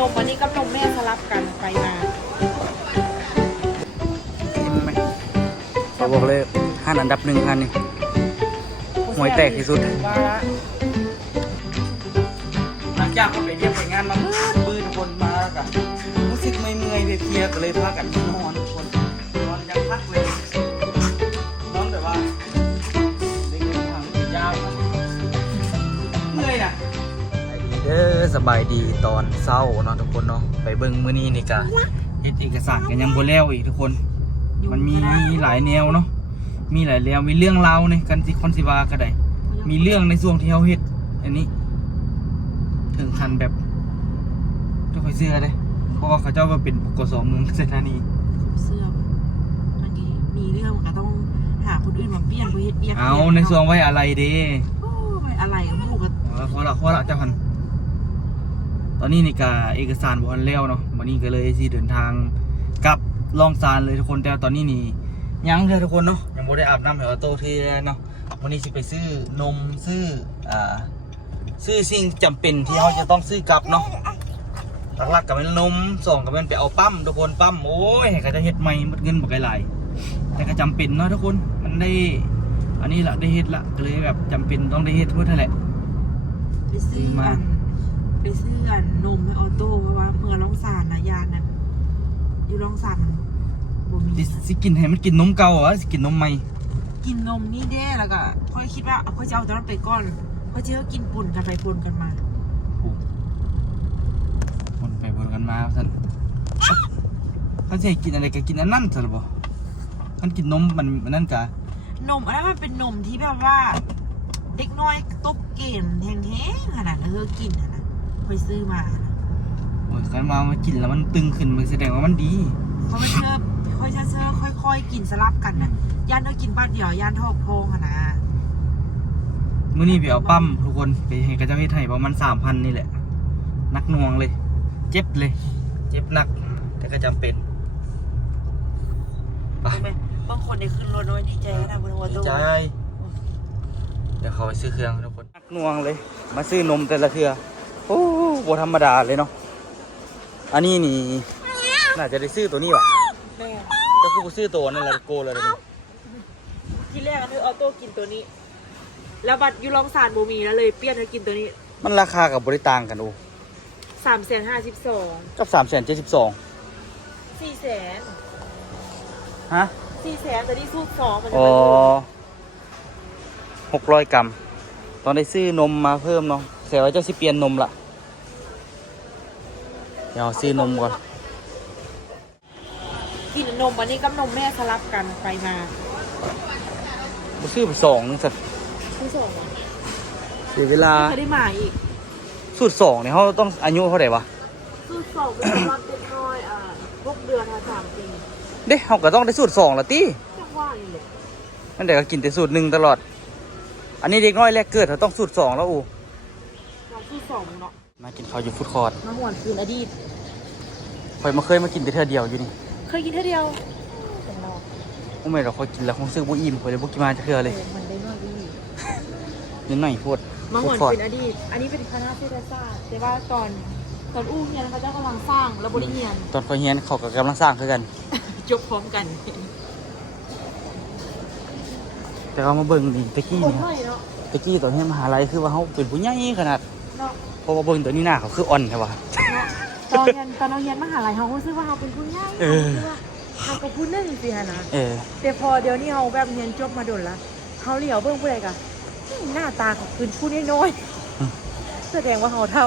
นมอันนี้กับนมแม่สลับกันไปมาเขาบอกเลยหันอันดับหนึ่งหันนี่หวยแตกที่สุดหลังจากเขาไปเรียกไปงานมามืดคนมากันรู้สึกเมื่อยเพลียก็เลยพากันนอนทุกคนนอนยังพักเลยนอนแบบว่าเล่นทางยาวเมื่อยนะเด้อสบายดีตอนเช้าเนาะทุกคนเนาะไปเบิ่งมื้อนี้นี่กะเฮ็ดเอกสารกันยังบ่แล้วอีกทุกคนมันมีหลายแนวเนาะมีหลายแนวมีเรื่องราวในกันสิคอนสิวาก็ได้มีเรื่องในช่วงที่เขาเฮ็ดอันนี้ถึงขั้นแบบเจ้าคอยเสื้อเลยเพราะว่าเขาเจ้าว่าเป็นปกสเมืองเซธานีเสื้ออันนี้มีเรื่องมันก็ต้องหาคนอื่นมาเปลี่ยนเฮ็ดเบียดเอาในช่วงไว้อะไรเด้โอ้ไว้อะไรกับหมู่กันพอละเจ้าพันตอนนี้นี่กะเอกสารบ่ทันแล้วเนาะวันนี้ก็เลยสิเดินทางกลับลองซานเลยทุกคนแต่ตอนนี้นี่ยังเลยทุกคนเนาะยังไม่ได้อาบน้ำเหรอโตทีเนาะวันนี้สิไปซื้อนมซื้อสิ่งจำเป็นที่เขาจะต้องซื้อกลับเนาะหลักๆกับเป็นนมส่งกับเป็นไปเอาปั๊มทุกคนปั๊มโอ้ยเขาจะเฮ็ดใหม่หมดเงินหมดหลายแต่ก็จำเป็นเนาะทุกคนมันได้อันนี้ละได้เฮ็ดละก็เลยแบบจำเป็นต้องได้เฮ็ดเพื่อนั่นแหละไปซื้อนมให้ออโต้เพราะว่าเมื่อลองสารนะยานั่นอยู่ลองสารสิกินให้มันกินนมเก่าเหรอสิกินนมใหม่กินนมนี่แด้แล้วก็ค่อยคิดว่าค่อยจะเอาตัวนั้นไปก้อนค่อยจะกินปุ่นกันไปปุ่นกันมาปุ่นไปปุ่นกันมาท่านเขาจะกินอะไรก็กินอันนั้นสิหรือเปล่ามันกินนมมันนั่นกะนมอันนั้นมันเป็นนมที่แบบว่าเด็กน้อยตบเกณฑ์แห้งๆขนาดกินนะค่อยซื้อมาโอ้ยกันมากินแล้วมันตึงขึ้นมันแสดงว่ามันดีเขาไม่เชื่อค่อยกินสลับกันนะย่านกินบ้านเดียวย่านทอกโพงนะมื้อนี้ไปเอาปั๊มทุกคนไปให้กระเจ้าเฮ็ดให้ประมาณ 3,000 นี่แหละนักหน่วงเลยเจ็บหนักแต่ก็จำเป็นไปบางคนได้ขึ้นรถด้วยดีใจนะบนหัวตู้ดีใจเดี๋ยวเขาไปซื้อเครื่องทุกคนนักหน่วงเลยมาซื้อนมแต่ละเทื่อโอ้โหธรรมดาเลยเนาะอันนี้นี่น่าจะได้ซื้อตัวนี้ว่ะก็คือซื้อตัวนั่นแหละโกเลยทีแรกก็คือออโต้กินตัวนี้แล้วบัตรยูลองสารบูมีแล้วเลยเปลี่ยนให้กินตัวนี้มันราคากับบริต่างกันโอ้352กับ372 400,000ฮะ400,000แต่นี่สูตร2มันจะอ๋อ600 กรัมตอนได้ซื้อนมมาเพิ่มเนาะเสียว่าเจ้าสิเปลี่ยนนมละเดี๋ยวซื้อนมก่อนกินนมอันนี้กับนมแม่สลับกันไปมาซื้อไป2นึงสักซื้อ2เหรอเสียเวลาไม่ได้มาอีกสูตร2เนี่ยเขาต้องอายุเท่าไหร่วะสูตร2เป็นตอนเป็นน้อย6 เดือนถึง3 ปีเด้เขาก็ต้องได้สูตร2ละติจังว่านี่แหละนั่นแต่ก็กินแต่สูตร1ตลอดอันนี้เด็กน้อยแรกเกิดเขาต้องสูตร2แล้วอูสูตร2เนาะมากินข้าวอยู่ฟู้ดคอร์ทมาหวนคืนอดีตเคยมากินแต่เธอเดียวอยู่นี่เคยกินเท่าเดียวโอ้ไม่เราเคยกินแล้วคงซื้อบุอิ่มเคยเลยบุกินมาจะเธอเลยมันได้น้อยดีนิดหน่อยพูดมาหวนคืนอดีตอันนี้เป็นคณะเศรษฐศาสตร์แต่ว่าตอนอู้เฮียนเขาจะกำลังสร้างแล้วบริเฮียนตอนเขาเฮียนเขากำลังสร้างคือกันจบพร้อมกันแต่เขามาเบิ่งนี่ตะกี้ตอนนี้มหาลัยคือว่าเขาเป็นผู้ใหญ่ขนาดเพราะว่าเบิ่งตัวนี้หน้าเขาคืออ่อนใช่ป่ะตอนเราเรียนมหาลัยเขาคิดว่าเขาเป็นผู้ใหญ่เขาก็พูดนึ่งสิฮะนะแต่พอเดี๋ยวนี้เขาแบบเรียนจบมาโดนละเขาเหลียวเบิ่งผู้ใดกันหน้าตาเขาคือพูดน้อยแสดงว่าเขาเท่า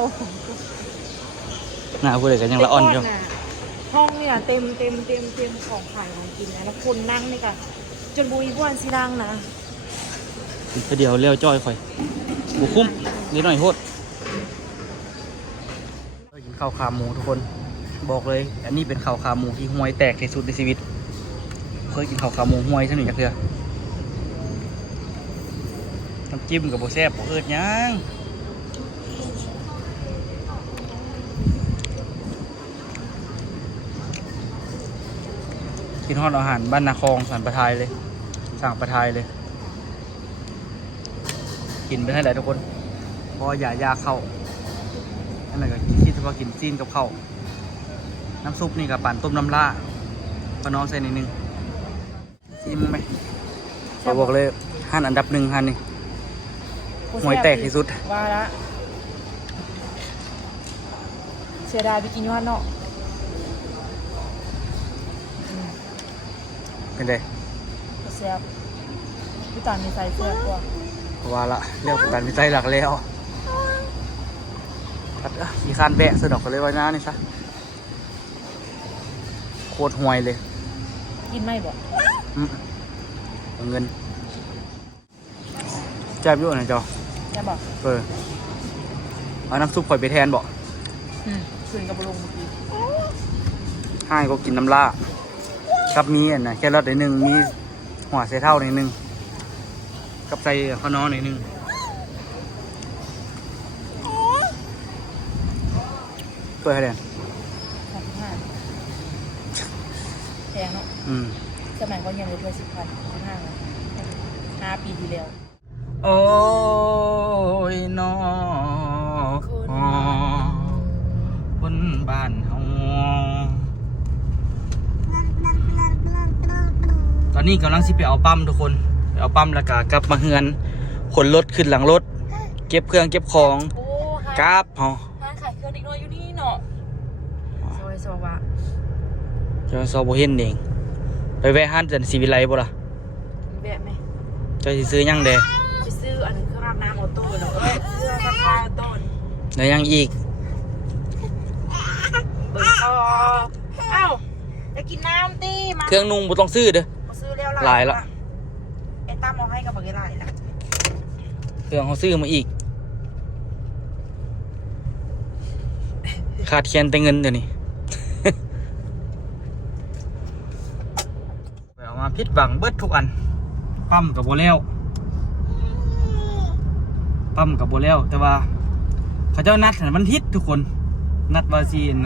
หน้าผู้ใดกันยังละอ่อนอยู่ห้องเนี่ยเต็มของขายของกินนะแล้วคนนั่งนี่กันจนบุยบ้วนสินั่งนะเดี๋ยวเลี้ยวจ้อยค่อยบุคุ้มนิดหน่อยโทษกินข้าวขาหมูทุกคนบอกเลยอันนี้เป็นข้าวขาหมูที่ห่วยแตกที่สุดในชีวิตเคยกินข้าวขาหมูห่วยสักหนึ่งจากเถื่อน้ำจิ้มกับโบแซ่บโบเอิดยังกินฮอดอาหารบ้านนาคองสันประทายเลยสั่งประทายเลยกินไปให้ไหนทุกคนพออย่ายาเข้า นั่นแหละก็คิดว่ากินซีนกับข้าวน้ำซุปนี่กับปั่นต้มน้ำล่าพอน้องใส่นิดนึงซีมไหมเขาบอกเลยหั่นอันดับ1หั่นนี่หวยแตกที่สุดว่าละเสียดายไปกินยูฮันเนาะเป็นไงแซ่บพี่ตอนมีใส่เสื้อกว่าว่าละเรียกกันมีใจหลักแล้วขี่คานแบะสะดอกกันเลยว่าน้านี่ซะโคตรห่วยเลยกินไม่บ่เอาเงินแจ๊บอยู่ไหนจอแจ๊บบ่เอาน้ำซุปข่อยไปแทนบ่คืนกับลงเมื่อกี้ให้ก็กินน้ำล่ากับมีอันนะแค่รสหนึ่งมีหัวใส่เท่าหนึ่งกับใส่ข้าวน้อหนึ่งเปิดให้เด่นแพงเนาะสมัยก็ยังเลยด้วย10,000 5 ปีที่แล้วโอ้ยน้อคนบ้านเฮาตอนนี้กำลังสิไปเอาปั๊มทุกคนไปเอาปั๊มแล้วก็กลับมาเฮือนขนรถขึ้นหลังรถเก็บเครื่องเก็บของกราบเฮาร้านขายเครื่องเด็กน้อยอยู่นี่เนาะซอยว่าจะซอบ่เห็นเองไปแวะห้านจันศรีวิไลบ่ล่ะแวะไหมจะสิซื้อยังเด้ไปซื้ออันเครื่องอาบน้ำออโต้แล้วก็เสื้อซักผ้าออโต้แล้วยังอีกเบิ่งต่อเอ้าจะกินน้ำตีมาเครื่องนุ่งบ่ต้องซื้อเด้อซื้อแล้วหลายละไอ้ตั้มเอาให้กับบักหลายละเครื่องเขาซื้อมาอีกขาดแคลนแต่เงินเดี๋ยวนี้เอามาพิษบังเบิดทุกอันปั๊มกับโบแล้วปั๊มกับโบแล้วแต่ว่าเขาเจ้านัดวันทิศทุกคนนัดว่าซีน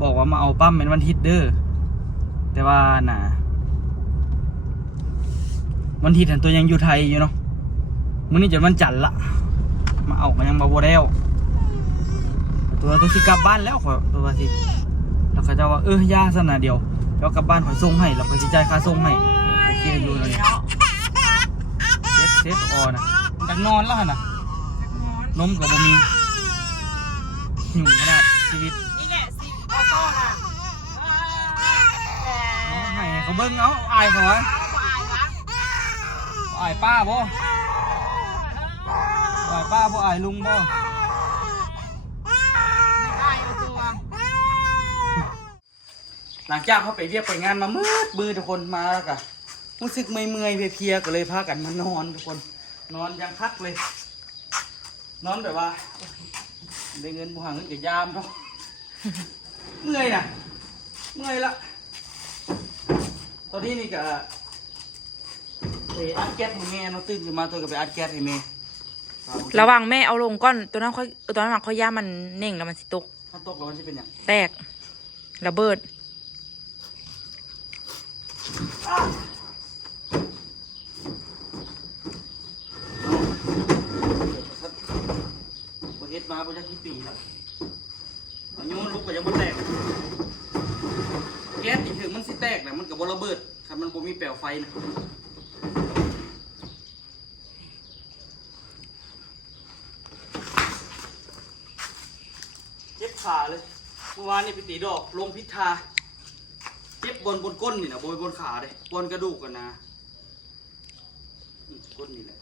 บอกว่ามาเอาปั๊มเป็นวันทิศเด้อแต่ว่าวันทิศตัวยังอยู่ไทยอยู่เนาะมื้อนี้จะวันจันทร์ละมาเอากันยังมาโบแล้วตัวสิกลับบ้านแล้วขอตัวสิแล้วเขาจะว่าย่าสนะเดียวแล้วกลับบ้านขอส่งให้เราไปจ่ายค่าส่งให้โอเคอยู่เลยเซ็ตออนะจากนอนแล้วนะนมกับบะหมี่หิวขนาดชีวิตนี่แหละสิออโต้น่ะให้เขาเบิ้งเอาอายเขาอายป้าบ่อายป้าบ่อายลุงบ่หลังจากเขาไปเรียกไปงานมามืดทุกคนมาแล้วก็รู้สึกเมื่อยเพลียก็เลยพากันมานอนทุกคนนอนยังคักเลยนอนแบบว่าได้เงินบุหังเงินกับยามเนาะเมื่อยนะเมื่อยละตอนนี้นี่ก็ไปอัดแก๊สให้แม่เราตื่นขึ้นมาตัวก็ไปอัดแก๊สให้แม่ระวังแม่เอาลงก้อนตัวนั้นค่อยย่ามันเน่งแล้วมันสิตกถ้าตกแล้วมันจะเป็นอย่างแตกระเบิดเฮ็ดมาบ่ได้กี่ปีแล้วอันนี้มันลุกก็ยังบ่แตกแก๊สนี่ถึงมันสิแตกแล้วมันก็บ่ระเบิดครับมันบ่มีแปลวไฟนะเจ็บขาเลยเมื่อวานนี่ไปตีดอกลงพิษทาเจ็บบนก้นนี่นะบนขาเลยบนกระดูกกันนะก้นนี่แหละ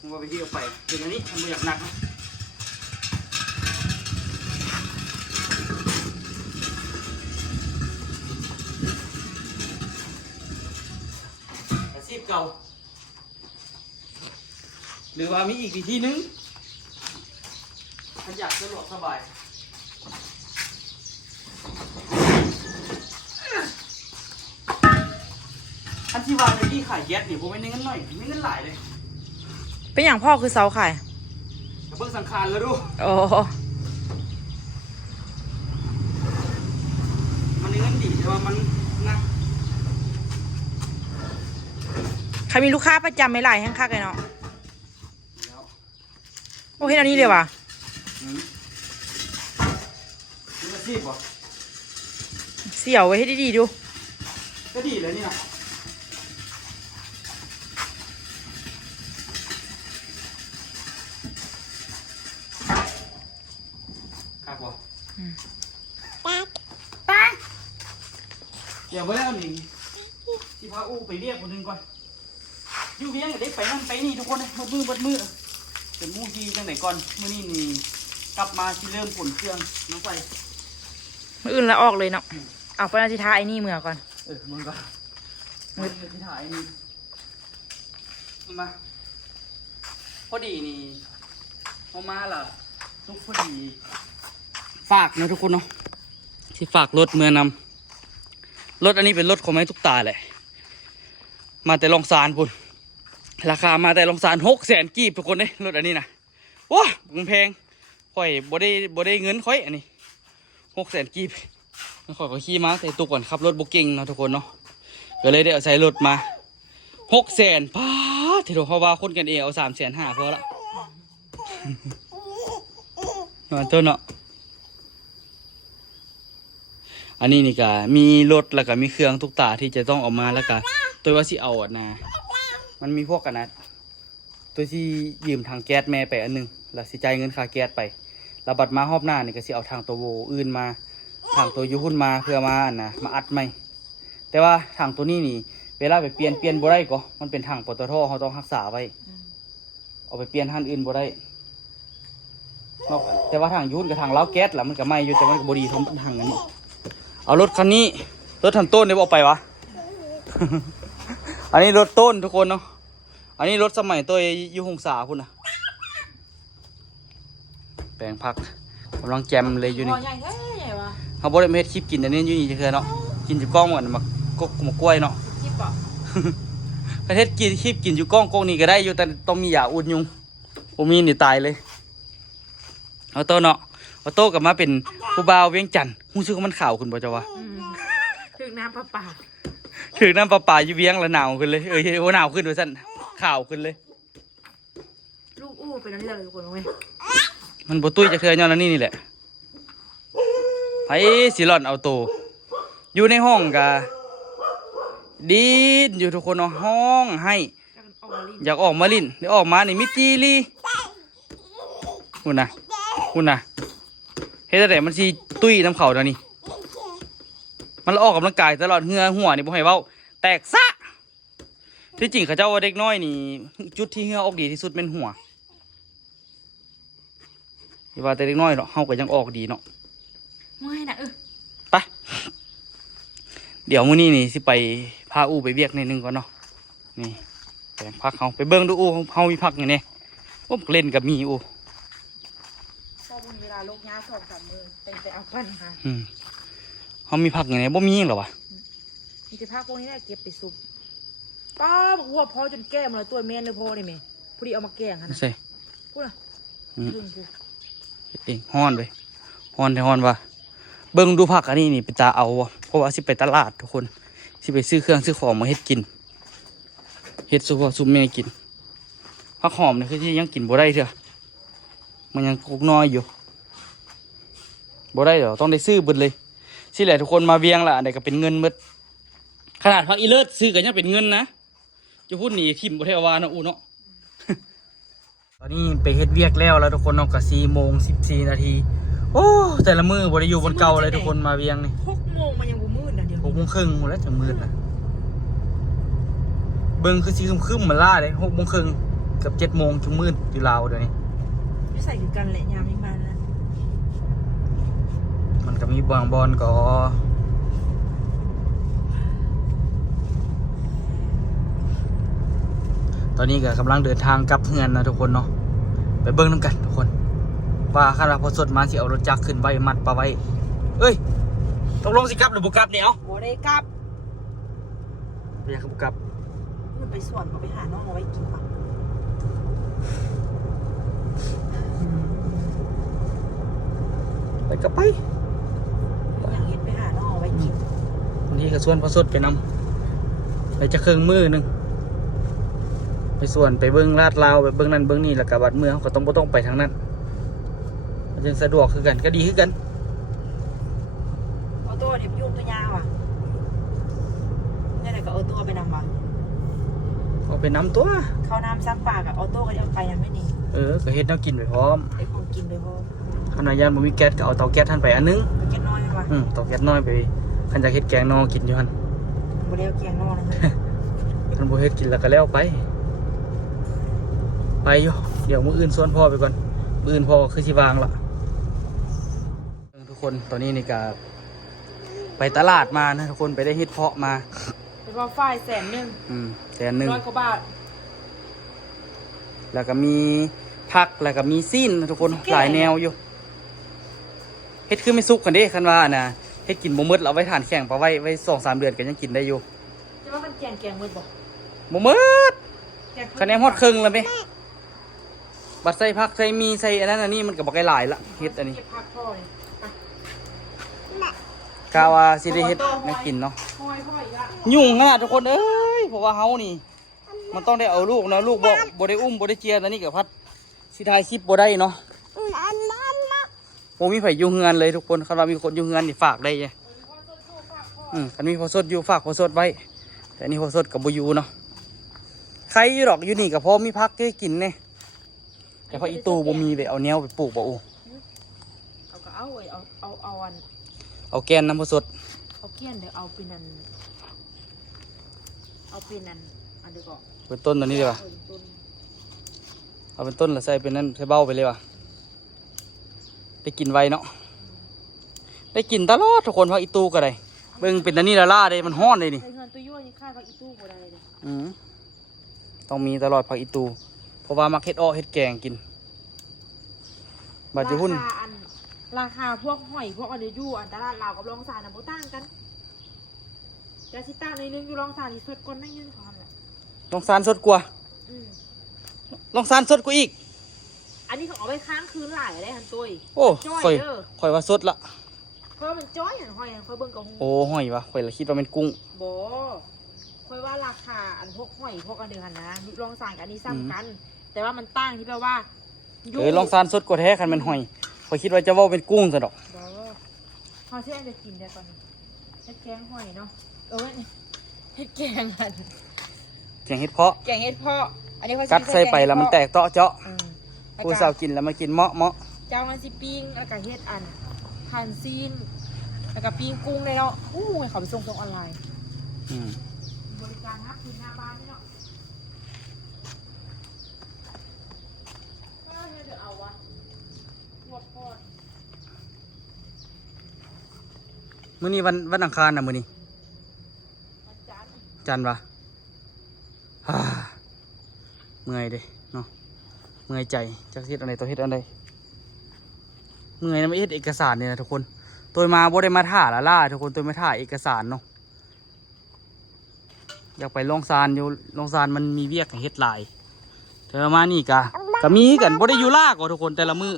มึงว่าไปที่เอาไปถึงอันนี้ทำมืออยากหนักนะอาชีพเก่าหรือว่ามีอีกวิธีนึงถ้าอยากสะดวกสบายอันที่ว่าที่ขายแก๊สนี่ผมไม่ได้เงินหน่อยไม่เงินหลายเลยเป็นอย่างพ่อคือเสาไข่กระเบื้องสังขารแล้วดูโอ้มันเงินดีแต่ว่ามันหนัก ใค ามีลูกค้าประจำไม่หลายแห้งคักเลยเนาะโอ้เห็นอันนี้เลยว่ะ นี่มาซีบป่ะ เสี่ยวไว้ให้ดีๆดู ก็ดีเลยนี่นะครับป่ะเดี๋ยวไว้แล้วนี่ที่พาอู้ไปเรียกคนหนึ่งก่อนอยู่เวียงก็ได้ไปนั่นไปนี่ทุกคนเลยเบิดมือเป็นมู่ทีจังไหนก่อนมื้อนี้นี่กลับมาที่เริ่มผลเครื่องน้องไฟ มืออื่นแล้วออกเลยเนาะเอาไปนาทีท้าไอ้นี่เมื่อก่อน มึงก็มึงที่ถ่ายนี่มาพอดีนี่เอามาล่ะทุกพอดีฝากนะทุกคนเนาะที่ฝากรถเมื่อนำรถอันนี้เป็นรถของไม้ทุกตาแหละมาแต่ลองซานพุ่นราคามาแต่ลองซาน600,000 กีบทุกคนเลยรถอันนี้นะว้าแพงค่อยบ่ได้เงินค่อยอันนี้600,000 กีบค่อยก็ขี่มาใส่ตู้ก่อนขับรถบุกเก่งเนาะทุกคนเนาะก็เลยได้เอาใส่รถมา600,000ป้าที่เราเขาว่าคนกันเองเอา350,000พอละนต้นเนาะอันนี้นี่ก็มีรถแล้วก็มีเครื่องทุกตาที่จะต้องออกมาแล้วก็ตัวว่าสิเอาอ่ะนะมันมีพวกกันนะตัวที่ยืมทางแก๊สแม่ไปอันนึงแล้วสิจ่ายเงินค่าแก๊สไปแล้วบัดมารอบหน้านี่ก็สิเอาทางตัวโวอื่นมาทางตัวยูหุ่นมาเพื่อมาอันนะมาอัดใหม่แต่ว่าทางตัวนี้นี่เวลาไปเปลี่ยนบ่ได้ก็มันเป็นทางปตทเขาต้องรักษาไว้เอาไปเปลี่ยนทางอื่นบ่ได้แต่ว่าทางยูหุ่นกับทางเล้าแก๊สล่ะมันก็ไม่อยู่แต่มันก็บ่ดีทำทางอันนี้เอารถคันนี้รถทันต้นได้บอกไปวะ อันนี้รถต้นทุกคนเนาะอันนี้รถสมัยตัวยูหงสาพุ่นนะแปลงพักกำลังแจมเลยอยู่นี่เขาบอกได้เม็ดคลิปกินอันนี้อยู่นี่จะเคยเนาะกินอยู่กล้องเหมือนมากกล้วยเนาะคลิปอ่ะ ประเทศกินคลิปกินอยู่กล้องนี่ก็ได้อยู่แต่ต้องมียาอุดยุงผมมีนี่ตายเลยเอาโต้เนาะเอาโต้กลับมาเป็นผู้บ่าวเวียงจันทร์หูชื่อมันข่าวคุณบ่จ้าวะถึงน้ำประปาถึงน้ำประปาอยู่เวียงแล้วหนาวขึ้นเลยว่าหนาวขึ้นด้วยสั้นข่าวขึ้นเลยลูกอู้เป็นอะไรเลยทุกคนไหมมันบ่ตุ้ยจะเคยย้อนอันนี้นี่แหละไอ้สิหล่อนเอาโตอยู่ในห้องกะดีนอยู่ทุกคนเนาะห้องให้อยากออกมาลิ้นเดี๋ยวออกมานี่มิจีลีหุ่นนะเฮ้ยแต่มันสิตุ้ยน้ำเข่าตอนนี้มันออกกำลังกายตลอดเหงื่อหัวนี่บ่ให้เว้าแตกซะที่จริงเขาเจ้าว่าเด็กน้อยนี่จุดที่เหงื่อออกดีที่สุดเป็นหัวที่ว่าแต่เด็กน้อยเนาะเฮาก็ยังออกดีเนาะไม่นะไปเดี๋ยวมื้อนี้นี่สิไปพาอูไปเวียกนิดนึงก่อนเนาะนี่แปลงพักเฮาไปเบิ่งดูอูเฮามีพักอย่างนี้โอ้เล่นกับมีอูพอบุญเวลาลูกย่า2-3 มื้อเต็มไปเอาปั้นค่ะเขามีผักอย่างไรบ่มีหรอวะมีแต่ผักพวกนี้แหละเก็บไปซุปป้าบอกว่าพอจนแก้มเลยตัวแม่เลยพอได้ไหมพอดีเอามาแกงค่ะนะใช่พูดอ่ะเองฮ้อนไปฮ้อนว่ะเบิ่งดูผักอันนี้นี่ไปตาเอาเพราะว่าสิไปตลาดทุกคนสิไปซื้อเครื่องซื้อของมาเฮ็ดกินเฮ็ดซุปแม่กินผักหอมนี่คือที่ยังกินบ่ได้เถอะมันยังกุกน้อยอยู่บ่ได้เดี๋ยวต้องได้ซื้อเบิดเลยสิแหละทุกคนมาเวียงละอันใดก็เป็นเงินหมดขนาดพักอีเลิศซื้อกันยังเป็นเงินนะจะพูดหนีทิมบ่เทวานะอูเนาะ ตอนนี้ไปเฮ็ดเวียกแล้วทุกคนเนาะก็4:14 นาทีโอ้แต่ละมือบ่ได้อยู่บนเก่าเลยทุกคนมาเวียงนี่6 โมงมันยังบ่มืดนะเดี๋ยว6:30หมดแล้วจะมืดนะเบิ่งคือสิครึ้มๆมันล่าเลย6:30กับ7:00นถึงมืดอยู่ลาวเดี๋ยวนี้ไม่ใส่คือกันแหละยามนี้มานะมันก็มีบางบอลก็ตอนนี้ก็กำลังเดินทางกลับเฮือนนะทุกคนเนาะไปเบิ้งน้ำกันทุกคนว่าข้าราพอสดมาสิเอารถจักรขึ้นไว้มัดปลาไว้เอ้ยตกลงสิกลับหรือบุกลับเนี่ยเอาบ่ได้กลับไม่อยากบุกลับมันไปสวนก็ไปหาน้องเอาไว้กินป่ะไปกับไปอยากเห็นไปหาน้องเอาไว้กินวันนี้ก็ส่วนพอสดไปนำไปจะเครื่องมือหนึ่ง ส่วนไปเบิ้งลาดลาวไปเบิ้งนั่นเบิ้งนี่แล้วก็บัดเมืองก็ต้องไปทางนั้นมันจึงสะดวกคือกันก็ดีคือกัน เอาตัวเดี๋ยวยุ่งตัวยาวอ่ะนี่แหละก็เอาตัวไปนำมา เอาไปน้ำตัว เขาน้ำซักปากกับเอาตัวก็เอาไปยังไม่หนี ก็เฮ็ดแนวกินไปพร้อม ไอ้ของกินไปพอ ขณะยานบ่มีแก๊สก็เอาเตาแก๊สท่านไปอันนึง ไปกินน้อยไป เตาแก๊สน้อยไปคันจะเฮ็ดแกงนอกินอยู่หั่น บ่ได้เอาแกงนอนเลย คันบ่เฮ็ดกินแล้วก็แล้วไปอยู่เดี๋ยวมื้ออื่นส่วนพ่อไปก่อนมื้ออื่นพ่อคือสิวางละทุกคนตอนนี้นี่ก็ไปตลาดมานะทุกคนไปได้เฮ็ดเพาะมา เป็นว่าฝ้าย100,000 100,000 100 กว่าบาท แล้วก็มีผักแล้วก็มีซีนนะทุกคนหลายแนวอยู่เฮ็ดคือไม่สุกกันเด้คันว่านะเฮ็ดกินบ่หมดแล้วเอาไว้ทานแข็งปะไว้ 2-3 เดือนก็ยังกินได้อยู่ จะว่ามันแกงหมดบ่ บ่หมดคะแนนฮอดครึ่งแล้วแม่บัดใส่ผักใส่มีใส่อันนั้นอันนี้มันก็บ่ได้หลายละเฮ็ดอันนี้ เก็บผักพ่อเลย กะว่าสิได้เฮ็ดแม่กินเนาะ พ่อยอีกละ ยุ่งขนาดทุกคนเอ้ยเพราะว่าเฮานี่มันต้องได้เอาลูกนะลูกบ่ได้อุ้มบ่ได้เจียตอนนี้ก็พัดสิถ่ายคลิปบ่ได้เนาะบ่มีไผอยู่เฮือนเลยทุกคนคันว่ามีคนอยู่เฮือนนี่ฝากได้คันมีพอสดอยู่ฝากพอสดไว้ แต่นี่พอสดกับบ่อยู่เนาะใครอยู่ดอกอยู่นี่ก็พอมีพักให้กินแน่แต่พออีตูบ่มีไปเอาแนวไปปลูกบ่โอ้ เอาก็เอาไว้เอาอัน เอาแกนน้ำพอสด เอาเกี้ยนเดี๋ยวเอาเป็นอันอันเดียวก็ เป็นต้นตอนนี้ดีกว่า ต้น เอาเป็นต้นแล้วใส่เป็นนั่นใส่เบ้าไปเลยว่ะได้กินไวเนาะได้กินตลอดทุกคนพักอีตูก็ได้เบิ่งเป็นอันนี้ละล่าได้มันฮ้อนเลยนี่ ไอ้เงินตัวยั่วยังคาดว่าอีตู้บ่ได้เลย ต้องมีตลอดผักอีตูเพราะว่ามักเฮ็ดอ้อเฮ็ดแกงกินบัดอยู่หุ่น ราคาพวกหอยพวกอันเดียวยู่อันตลาดลาวกับรองสารน่ะบ่ต่างกันจะสิต่างในนึงอยู่รองสารที่สดก่อนได้ยินเขาหั่นแหละ ลองซานสดกว่า อืม ลองซานสดกว่าอีก อันนี้เขาเอาไปค้างคืนหลายได้หันตัว โอ้ จ้อย ข่อย เด้อ ข่อยว่าสดละ เพราะว่ามันจ้อยหันหอยค่อยเบิ่งกับหู โอ้หอยวะข่อยละคิดว่าเป็นกุ้ง บ่ค่อยว่าราคาอันพวกหอยพวกอันเดียวกันนะรองสารกับอันนี้ซ้ำกัน แต่ว่ามันต่างที่แปลว่ายู่ ลองซานสดกว่าแท้คันเป็นหอยข่อยคิดว่าจะว่าเป็นกุ้งซะดอก บ่เขาที่อันจะกินได้ก่อนเฮ็ดแกงหอยเนาะเฮ็ดแกงอัน แกงเฮ็ดเพาะ แกงเฮ็ดเพาะอันนี้เขา กัดใส่ไปแล้วมันแตกเตาะเจาะ แล้ว ผู้ ก็ สาวกินแล้วมากินเมาะเมาะ เจ้ามันสิปิ้งแล้วก็เฮ็ดอันหั่นซีนแล้วก็ปิ้งกุ้งเลยเนาะเขาไปส่งออนไลน์ อืม บริการนักกินหน้าบ้านนี่เนาะเดี๋ยวเอาวะหมดพอด มื้อนี้วันอังคารน่ะมื้อนี้ วันจันทร์ จันทร์วะฮ่าเมื่อยเด้เนาะเมื่อยใจจักเฮ็ดอันใดตัวเฮ็ดอันใดเมื่อยนะมาเฮ็ดเอกสารนี่นะทุกคนตัวมาบ่ได้มาถ่าละล่าทุกคนตัวมาถ่าเอกสารเนาะอยากไปลองซานอยู่ลองซานมันมีเวียกให้เฮ็ดหลายเธอมานี่ก็มีกันบ่ได้อยู่ล่าก็ทุกคนแต่ละมื้อ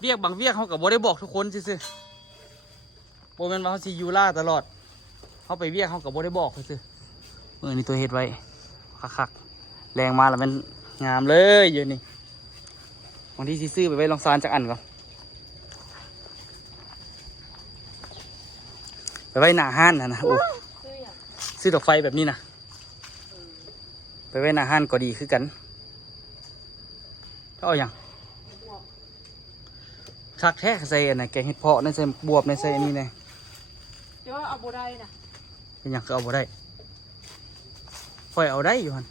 เวียกบางเวียกเขาก็บ่ได้บอกทุกคนซื่อๆบ่แม่นว่าเขาสิอยู่ล่าตลอดเขาไปเวียกเขาก็บ่ได้บอกซื่อๆมื้อนี้ตัวเฮ็ดไว้คักๆแรงมาแล้วมันงามเลยอยู่นี่บางทีสิซื้อไปไว้ลองซานจักอันก่อนไปไว้หน้าห้านนะโอ้ ซื้ออย่าง ซื้อดอกไฟแบบนี้นะไปไว้หน้าห้านก็ดีคือกันถ้าเอาอย่าง บวก คักแท้ใส่อันไหนแกงเห็ดเพาะในใส่บวบในใส่อันนี้ไง เดี๋ยวเอาโบได้นะ เป็นอย่างก็เอาบ่ได้ค่อยเอาได้อยู่ฮัน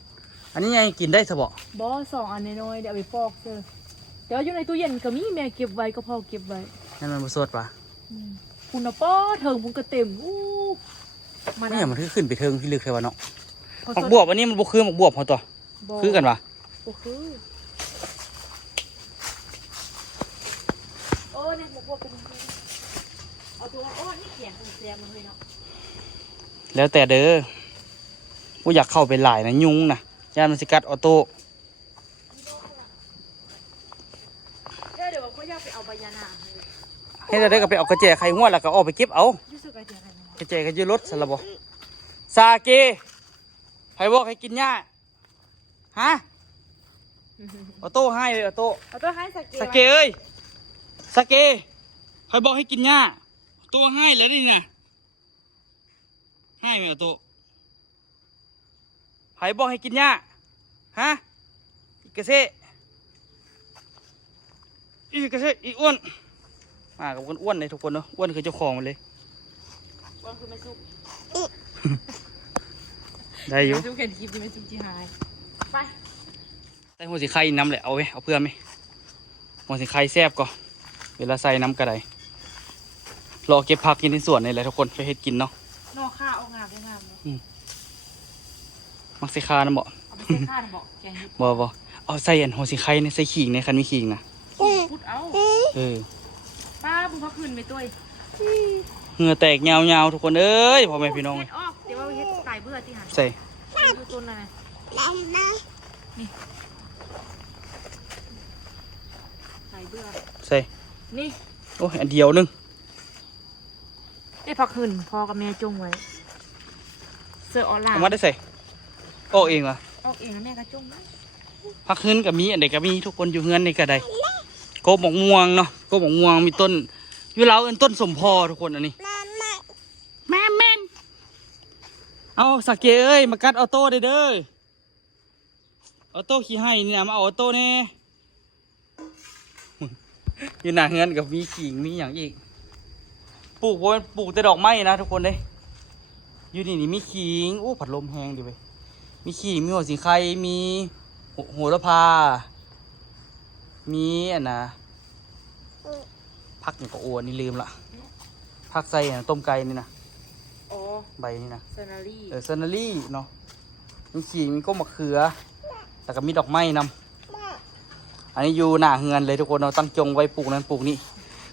อันนี้ไงกินได้สบะ บอสองอันน้อยๆเดี๋ยวเอาไปปอกเจอเดี๋ยวอยู่ในตู้เย็นก็มีแม่เก็บไว้ก็พอเก็บไว้ นั่นมันบ่สดปะ คุณนะป้อเถิงผมก็เต็มมัน นี่มันคือขึ้นไปเทิงพี่ลึกเลยวะเนาะ พอ หมักบวบอันนี้มันบ่คือหมักบวบเขาตัวคือกันวะ โอ้คือโอ้เนี่ยหมกบวบเป็นเอาตัวโอ้นี่เขียงเสียมันเลยเนาะ แล้วแต่เด้อกูอยากเข้าไปหลายนะยุงนะยานมันสิกัดออโต้ เดี๋ยวเขาอยากไปเอาใบยานาเลย ให้เราได้ก็ไปเอากระแจไข่หัวแล้วก็ออกไปเก็บเอา รู้สึกอะไรกัน กระแจก็อยู่รถสละบ่ซาเกให้บอกให้กินหญ้า ฮะออโต้ให้เลยออโต้ เอาตัวให้สเก เอ้ยสเกใครบอกให้กินหญ้าตัวให้แล้วนี่นะให้ไหมออโต้ใครบอกให้กินหญ้าฮะอีกเกษตรอีอ้วนมากับคนอ้วนเลยทุกคนเนาะอ้วนคือเจ้าของมันเลย ว่าคือไม่ซุก ได้อยู่ ซุกเห็นคลิปที่ไม่ซุกจีหายไป ใส่หัวสีไข่น้ำเลยเอาไว้เอาเพื่อนไหมหัวสีไข่แซ่บก่อนเวลาใส่น้ำกระไดรอเก็บผักกินในสวนนี่แหละทุกคนไปเฮ็ดกินเนาะ นอกข้าเอางามได้งามเลย มักใส่คาน้ำบ่ เอาไปใส่ข้าเนี่ยบอกแกงเห็ด บ่เอาใส่อันหัวสีไข่ในใส่ขิงในคันมีขิงนะ พุดเอา ป้าบุญพระคืนไปตัว เหงื่อแตกยาวๆทุกคนเอ้ยพ่อแม่พี่น้อง เฮ็ดออกเดี๋ยวว่าเฮ็ดสายเบื่อที่หา ใส่ ดูต้นอะไรนี่สายเบื่อ ใส่ นี่ โอ้ยอันเดียวนึง ได้พักคืนพ่อกับแม่จงไว้เสื้อออนไลน์ เอามาได้ใส่โอ้เองวะ ออกเองนะแม่ก็จงไว้ พักขึ้นกับมีอันใดก็มีทุกคนอยู่เฮือนในกระไดโกบหมกม่วงเนาะโกบหมกม่วงมีต้นอยู่แล้วต้นสมพอทุกคนอันนี้แม่เอาสักเกเอ้ยมากัดออโต้เด้อออโต้ขี่ให้เนี่ยมาเอาออโต้แน่อยู่หน้าเฮือนกับมีขิงมีอย่างอีกปลูกปลูกแต่ดอกไม้นะทุกคนเลยอยู่นี่มีขิงโอ้ผัดลมแห้งดิเว้ยมีขิงมีหัวสีไข่มีโหระพามีอันนะพักอย่างกับโอนี่ลืมละพักใส่ต้มไก่นี่นะ อ๋อ ใบนี่นะ เซนารี เซนารี่เนาะมีขิงมีก้มมะเขือแต่ก็มีดอกไม้นำอันนี้อยู่หน้าเฮือนเลยทุกคนเราตั้งจงไว้ปลูกนั้นปลูกนี่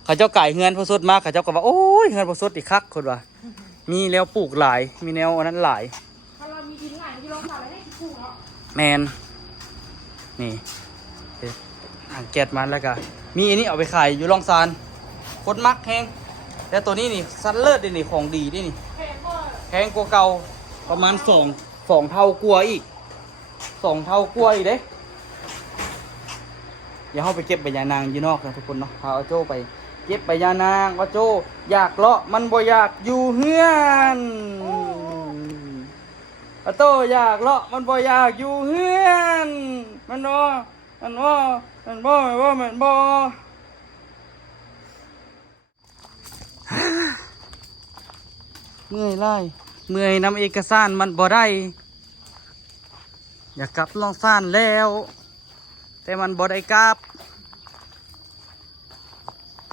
เขาเจ้าไก่เฮือนพอสดมากเขาเจ้าก็ว่าโอ้ยเฮือนพอสดอีกคักคนว่ามีแล้วปลูกหลายมีแนวอันนั้นหลาย ถ้าเรามีดินหลายที่ลงสาอะไรให้ปลูกเนาะ แมนนี่อ่างแกดมันแล้วก็มีอันนี้เอาไปขายอยู่ลองซานคนมักแห้งแต่ตัวนี้นี่ซันเลิศดินี่ของดีดินี่ แพงก็ แพงกว่าเก่าประมาณสองเท่ากลัวาอีก2 เท่ากลัวาอีกเด้อย่าเข้าไปเก็บใบยานางอยู่นอกนะทุกคนเนาะพาเอาโจ้ไปเก็บใบยานางว่าโจ้อยากเลาะมันบ่อยากอยู่เฮือนว่าโตอยากเลาะมันบ่อยากอยู่เฮือนมันบ่เมื่อยไล่เมื่อยนำเอกสารมันบ่ได้อยากกลับลองซ่านแล้ว แต่มันบ่ได้กลับ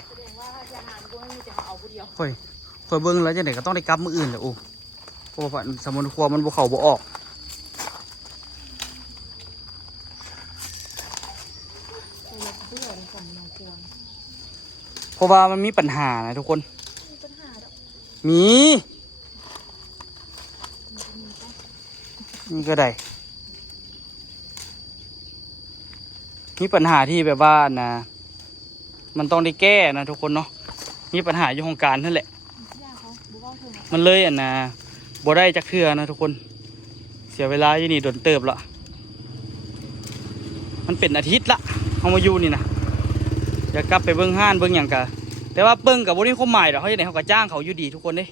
แสดงว่ายาหารก็ไม่มีแต่มาเอาผู้เดียว ค่อยเบิ่งแล้วจังได๋ก็ต้องได้กลับมื้ออื่นแหละโอ้เพราะว่าสมุนครัวมันบ่เข้าบ่ออกเพราะว่ามันมีปัญหานะทุกคน มีปัญหาดอก นี่ก็ได้มีปัญหาที่แบบว่านะมันต้องได้แก้นะทุกคนเนาะมีปัญหาอยู่ของการนั่นแหละ ย่าเขาบอกว่าเธอ มันเลยบ่ได้จักเทื่อนะทุกคนเสียเวลาอยู่นี่โดนเติบละมันเป็นอาทิตย์ละเอามาอยู่นี่นะอยากกลับไปเบิ้งห้านเบิ้งอย่างกะแต่ว่าเบิ้งกับบ่ได้ความหมายดอกเขาจะไหนเขาก็จ้างเขาอยู่ดีทุกคนเด้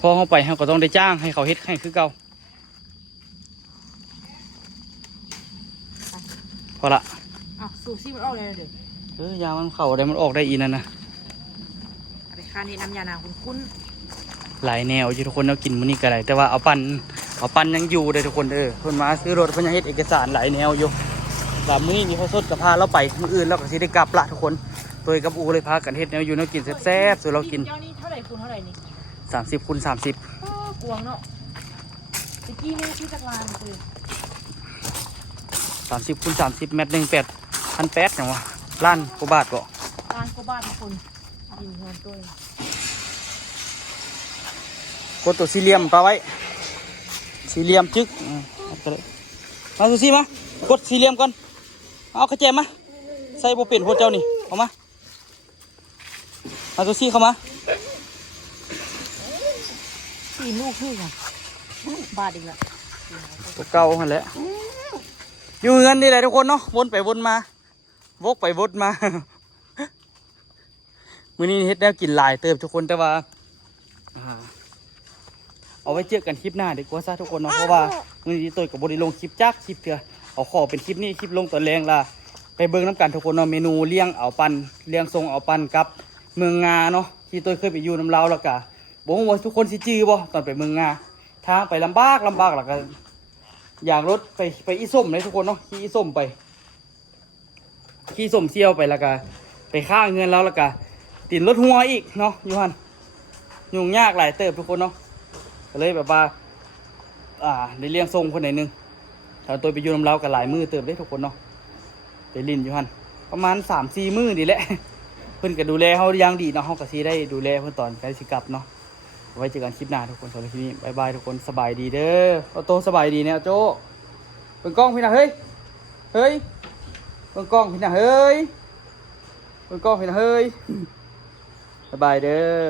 พอเขาไปเขาก็ต้องได้จ้างให้เขาเฮ็ดให้คือเก่าพอละ อ้าวสูซี่มันออกเลยเดี๋ยวย ามันเข่าได้มันออกได้อีนั่นนะ เอาไปค่านี้น้ำยานางคุ้น หลายแนวอยู่ทุกคนเรากินมื้อนี้ก็ได้แต่ว่าเอาปันยังอยู่เลยทุกคนเพิ่นมาซื้อรถเพิ่นยังเฮ็ดเอกสารหลายแนวอยู่แบบมื้อนี้มีพอสดกับพาเราไปมื้ออื่นเราก็สิได้กลับละทุกคนตัวกับอูเลยพากันเฮ็ดแนวอยู่แนวกินแซ่บๆสู่เรากิน เจ้านี่เท่าไหร่คูณเท่าไหร่นี่ 30 คูณ 30 กวงเนาะตะกี้นี่ที่จักรวาลคือ 30 คูณ 30 เม็ดหนึ่ง8,800จังวะล้านกว่าบาทบ่ ร้านก็บ้านทุกคนยินเงินตัว กดตัวสี่เหลี่ยมปาไว้สี่เหลี่ยมจึ๊กเอาไปเลยมาสุซี่มากดสี่เหลี่ยมก่อนเอากระแจมาใส่บ่เป็นพวกเจ้านี่เอามา เอาตัวซี่เข้ามา สี่ลูกคือกันบาทอีกละ ตัวเก่าหันแหละอยู่เงินนี่แหละทุกคนเนาะวนไปวนมาวกไปวนมา มื้อนี้เฮ็ดแนวกินหลายเติบทุกคนแต่ว่าเอาไว้เจอกันคลิปหน้าดีกว่าซะทุกคนเนาะเพราะว่ามื้อนี้ตัวกับบริลงคลิปจักคลิปเถื่อเอาขอเป็นคลิปนี้คลิปลงตอนแรงล่ะไปเบิ่งน้ำกันทุกคนเนาะเมนูเลี้ยงเอาปันเลี้ยงทรงเอาปันกับเมืองงาเนาะที่ตัวเคยไปอยู่น้ำลาวแล้วก็บอกว่าทุกคนสิจื้อบ่ตอนไปเมืองงาทางไปลำบากแล้วก็อย่างรถไปอีส้มเลยทุกคนเนาะขี่อีส้มไปขี่ส้มเซี่ยวไปแล้วก็ไปข้างเงินแล้วก็ติดรถหัวอีกเนาะยูฮันยุ่งยากหลายเติบทุกคนเนาะก็เลยแบบว่าได้เลี้ยงทรงคนไหนนึงถ้าตัวไปอยู่น้ำเล้ากับหลายมือเติบได้ทุกคนเนาะไปลินยูฮันประมาณ 3-4 มือนี่แหละเพิ่นก็ดูแลเขาอย่างดีเนาะเขาก็ซีได้ดูแลเพิ่นตอนใกล้สิกลับเนาะไว้เจอกันคลิปหน้าทุกคนสำหรับคลิปนี้บายบายทุกคนสบายดีเด้อเอาโตสบายดีเนี่ยโจ้เปิดกล้องพี่นะเฮ้ยเปิดกล้องพี่นะเฮ้ยเปิดกล้องพี่นะเฮ้ยบายบายเด้อ